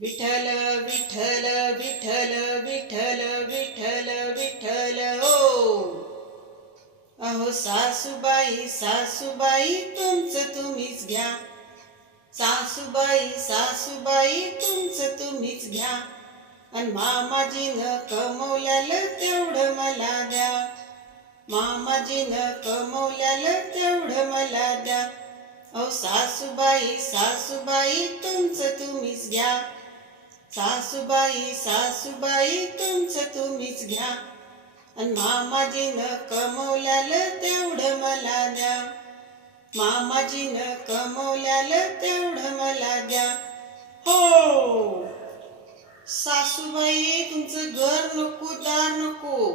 विठ्ठल विठ्ठल विठ्ठल विठ्ठल विठ्ठल विठ्ठल ओ अहो सासूबाई सासूबाई तुमचं तुम्हीच घ्या. सासूबाई सासूबाई तुमचं तुम्हीच घ्या. अन मामाजीनं कमवल्यालं तेवढं मला द्या. मामाजीनं कमवल्यालं तेवढं मला द्या. अहो सासूबाई सासूबाई तुमचं तुम्हीच घ्या. सासूबाई सासूबाई तुमचं तुम्हीच घ्या. अन मामाजीनं कमवल्यालं तेवढं मला द्या. मामाजीनं कमवल्यालं तेवढं मला द्या. हो सासूबाई तुमचं घर नको दार नको.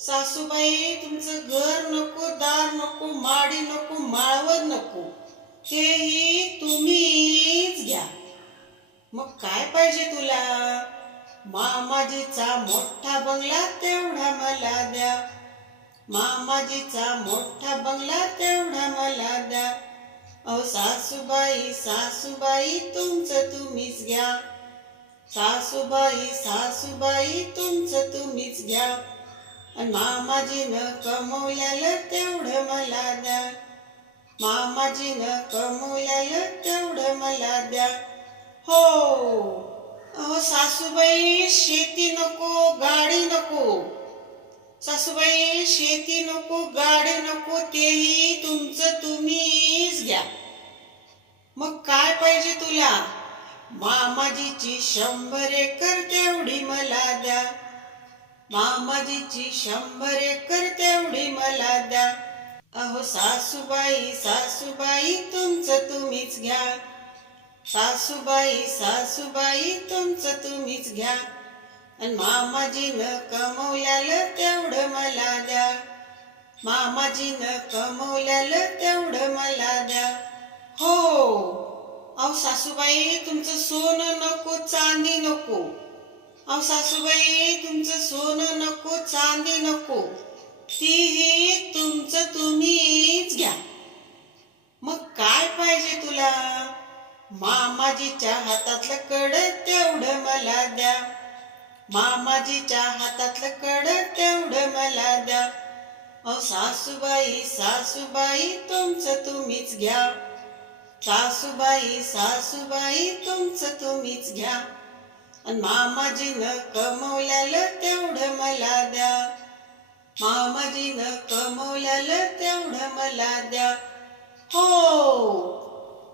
सासूबाई तुमचं घर नको दार नको माडी नको माळवर नको. तेही तुम्हीच घ्या. मग काय पाहिजे तुला? मामाजीचा मोठा बंगला तेवढा मला द्या. मामाजीचा मोठा बंगला तेवढा मला द्या. अहो सासूबाई सासूबाई तुमचं तुम्हीच घ्या. सासूबाई सासूबाई तुमचं तुम्हीच घ्या. आणि मामाजीनं कमवल्यालं तेवढं मला द्या. मामाजीनं कमवल्यालं तेवढं मला द्या. हो अहो सासूबाई शेती नको गाडी नको. सासूबाई शेती नको गाडी नको तेही तुमचं तुम्हीच घ्या. मग काय पाहिजे तुला? मामाजीची 100 एकर तेवढी मला द्या. मामाजीची 100 एकर तेवढी मला द्या. अहो सासूबाई सासूबाई तुमचं तुम्हीच घ्या. सासूबाई सासूबाई तुमचं तुम्हीच घ्या. आणि मामाजीनं कमवल्यालं तेवढं मला द्या. मामाजीनं कमवल्यालं तेवढं मला द्या. हो अहो सासूबाई तुमचं सोनं नको चांदी नको. अहो सासूबाई तुमचं सोनं नको चांदी नको. तीही तुमचं तुम्हीच घ्या. मग काय पाहिजे तुला? मामाजीच्या हातातलं कड तेवढं मला द्या. मामाजीच्या हातातलं कड तेवढं मला द्या. अहो सासूबाई सासूबाई तुमचं तुम्हीच घ्या. सासूबाई सासूबाई तुमचं तुम्हीच घ्या. आणि मामाजीनं कमवल्यालं तेवढं मला द्या. मामाजीनं कमवल्यालं तेवढं मला द्या. हो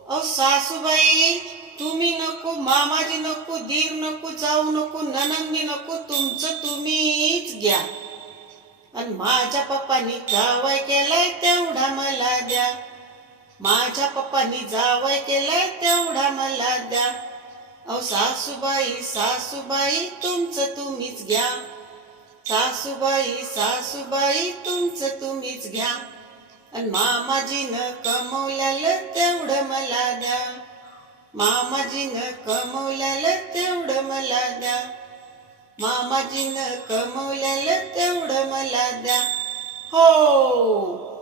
अहो सासूबाई तुम्ही नको मामाजी नको दीर नको जाऊ नको ननंदी नको तुमचं तुम्हीच घ्या. आणि माझ्या पप्पानी जावई केलाय तेवढा मला द्या. माझ्या पप्पानी जावई केलाय तेवढा मला द्या. अहो सासूबाई सासूबाई तुमचं तुम्हीच घ्या. सासूबाई सासूबाई तुमचं तुम्हीच घ्या. आणि मामाजीनं कमवल्यालं तेवढं मला द्या. मामाजीनं कमवल्यालं तेवढं मला द्या. मामाजीनं कमवल्यालं तेवढं मला द्या. हो